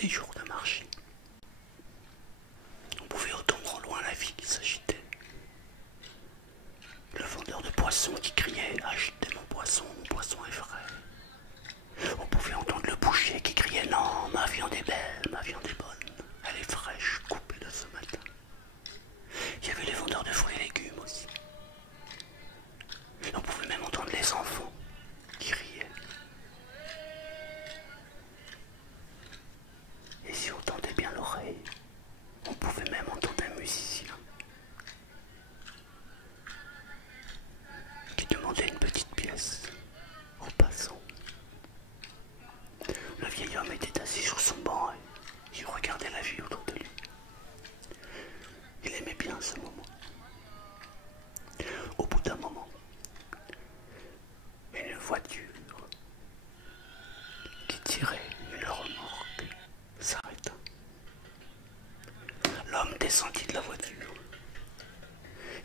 des jours de marché. On pouvait entendre au loin la vie qui s'agitait. Le vendeur de poissons qui criait « Achetez mon poisson est frais ». On pouvait entendre le boucher qui criait « Non, ma viande est belle, ma viande est bonne, elle est fraîche, coupée de ce matin ». Il y avait les vendeurs de fruits et légumes aussi. On pouvait même entendre les enfants qui riaient. Et si on tendait bien l'oreille, on pouvait même entendre un musicien qui demandait une petite pièce aux passants. Le vieil homme était assis sur son banc et il regardait la vie autour de lui. Il aimait bien ce moment. Au bout d'un moment, une voiture qui tirait une remorque s'arrêta. L'homme descendit de la voiture.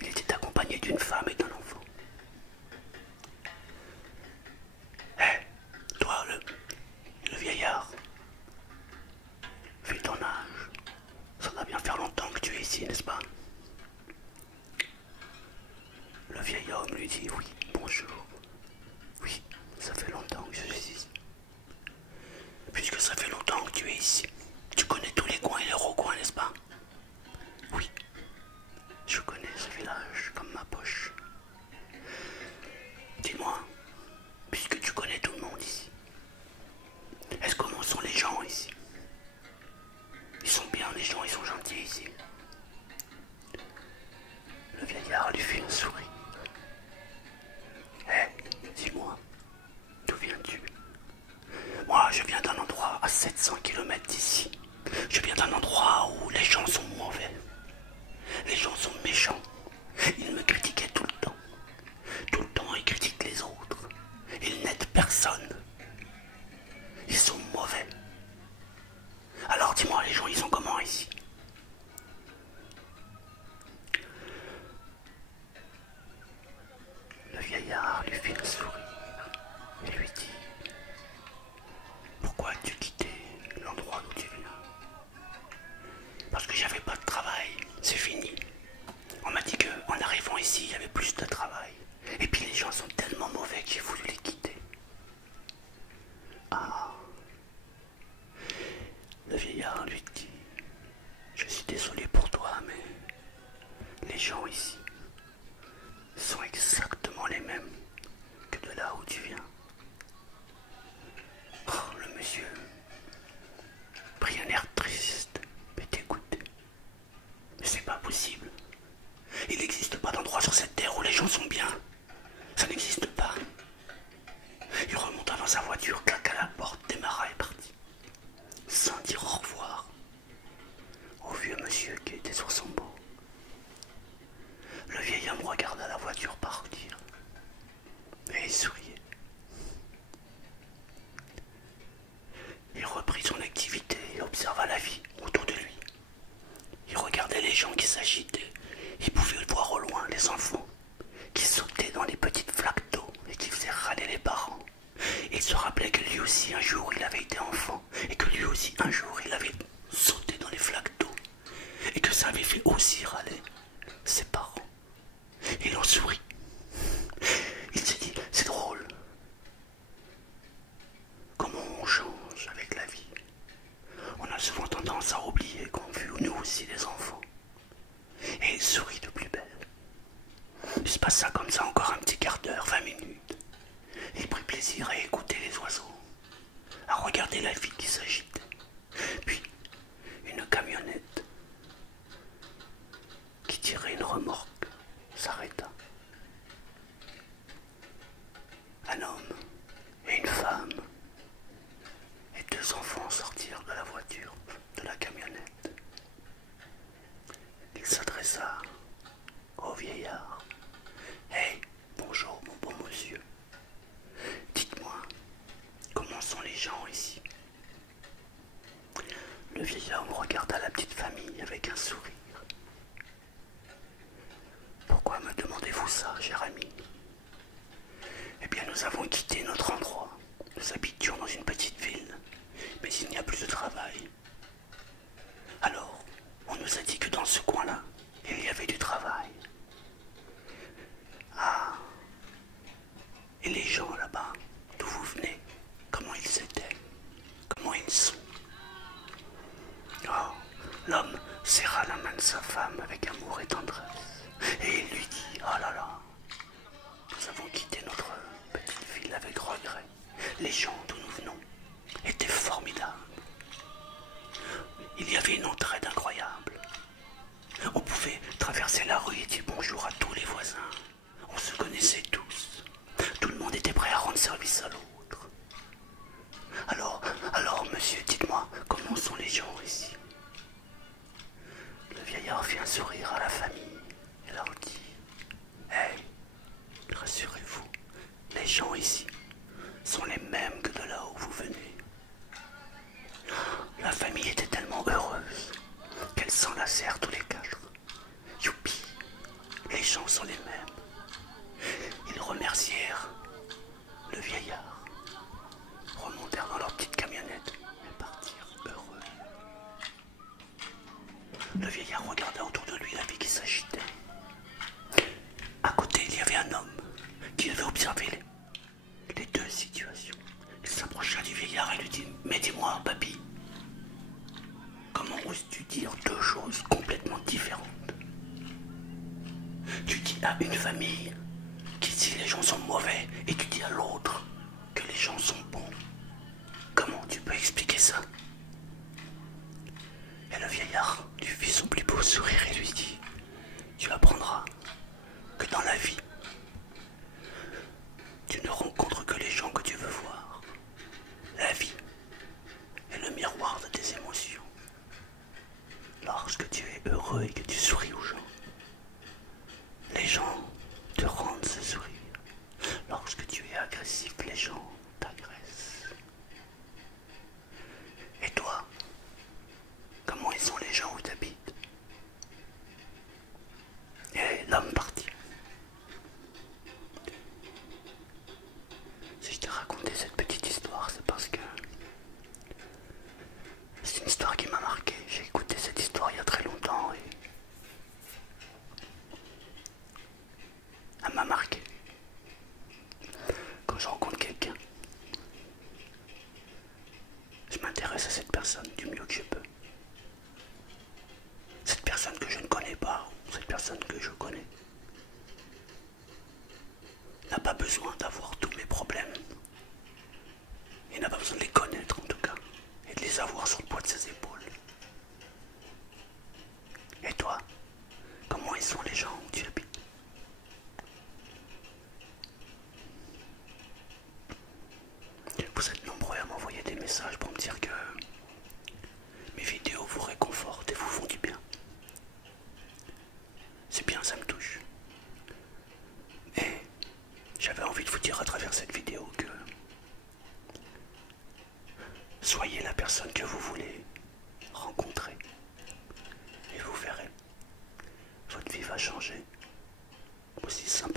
Il était accompagné d'une femme et d'un enfant. Hé, toi, le vieillard, vu ton âge, ça doit bien faire longtemps que tu es ici, n'est-ce pas? Le vieil homme lui dit oui, bonjour. Oui, ça fait longtemps que je suis ici. Puisque ça fait longtemps que tu es ici, tu connais tous les coins et les recoins, n'est-ce pas? Oui, je connais ce village comme ma poche. Dis-moi, puisque tu connais tout le monde ici, comment sont les gens ici? Ils sont bien, les gens, ils sont gentils ici. Le vieillard lui fit un sourire. Hé, dis-moi, d'où viens-tu? Moi, je viens d'un endroit à 700 km d'ici. Je viens d'un endroit où les gens sont mauvais. Les gens sont méchants. Ils me critiquaient tout le temps. Tout le temps, ils critiquent les autres. Ils n'aident personne. Ils sont mauvais. Alors dis-moi, les gens, ils sont comment ici? Le vieillard lui fit un sourire et lui dit: pourquoi as-tu quitté l'endroit d'où tu viens? Parce que j'avais pas de travail, c'est fini. On m'a dit qu'en arrivant ici, il y avait plus de travail. Et puis les gens sont tellement mauvais que j'ai voulu les quitter. Ah. Le vieillard lui dit: je suis désolé pour toi, mais les gens ici sont exactement les mêmes que de là où tu viens. Oh, le monsieur prit un air triste et dégoûté. Mais c'est pas possible. Il n'existe pas d'endroit sur cette terre où les gens sont bien. Ça n'existe pas. Il remonta dans sa voiture, claqua la porte, démarra et partit, sans dire au revoir au vieux monsieur qui était sur son banc. Le vieil homme regarda la voiture partir et il souriait. Il reprit son activité et observa la vie autour de lui. Il regardait les gens qui s'agitaient. Il pouvait voir au loin les enfants qui sautaient dans les petites flaques d'eau et qui faisaient râler les parents. Il se rappelait que lui aussi un jour il avait été enfant et que lui aussi un jour il avait sauté dans les flaques d'eau et que ça avait fait aussi râler ses parents. Il en sourit. Il s'est dit: c'est drôle. Comment on change avec la vie. On a souvent tendance à oublier qu'on fut nous aussi des enfants. Et il sourit de plus belle. Il se passa comme ça encore un petit quart d'heure, 20 minutes. Il prit plaisir à écouter les oiseaux, à regarder la vie qui s'agitait. Puis, une camionnette qui tirait une remorque s'arrêta. Un homme et une femme et deux enfants sortirent de la voiture, de la camionnette. Il s'adressa au vieillard. « Hey, bonjour mon bon monsieur. Dites-moi, comment sont les gens ici ?» Le vieil homme regarda la petite famille avec un sourire. « Pourquoi me demandez-vous ça, cher ami ? Eh bien, nous avons quitté notre endroit. Nous habitions dans une petite ville, mais il n'y a plus de travail. était formidable. Il y avait une entraide incroyable. On pouvait traverser la rue et dire bonjour à tous les voisins. On se connaissait tous. Tout le monde était prêt à rendre service à l'autre. Alors, monsieur, dites-moi, comment sont les gens ici? Le vieillard fit un sourire à la famille et leur dit: Hey, rassurez-vous, les gens ici sont les mêmes que de là où vous venez. La famille était tellement heureuse qu'elle s'enlacèrent tous les quatre. Youpi, les gens sont les mêmes. Ils remercièrent le vieillard, remontèrent dans leur petite camionnette et partirent heureux. Le vieillard regarda autour de lui la vie qui s'agitait. À côté, il y avait un homme qui avait observé les deux situations. Il s'approcha du vieillard et lui dit: Mais dis-moi, papy, comment oses-tu dire deux choses complètement différentes? Tu dis à une famille qu'ici les gens sont mauvais et tu dis à l'autre que les gens sont bons. Comment tu peux expliquer ça? Et le vieillard lui fit son plus beau sourire et lui dit: Tu apprendras que dans la vie, tu ne rencontres que les gens que tu veux voir. La vie est le miroir de tes émotions. Lorsque tu es heureux et que tu souris aux gens, les gens te rendent ce sourire. Lorsque tu es agressif, les gens t'agressent. Et toi, comment ils sont les gens où tu habites? Et l'homme partit. Si je t'ai raconté cette petite histoire, c'est parce que c'est une histoire qui m'a marqué. J'ai écouté cette histoire il y a très longtemps et elle m'a marqué. Quand je rencontre quelqu'un, je m'intéresse à cette personne du mieux que je peux. Cette personne que je ne connais pas, ou cette personne que je connais, n'a pas besoin d'avoir tous mes problèmes. Il n'a pas besoin de les connaître en tout cas, et de les avoir sur le poids de ses épaules. Et toi, comment ils sont les gens où tu habites? Vous êtes nombreux à m'envoyer des messages pour me dire que mes vidéos vous réconfortent et vous font du bien. C'est bien, ça me touche. Et j'avais envie de vous dire à travers cette vidéo que soyez la personne que vous voulez rencontrer et vous verrez, votre vie va changer aussi simplement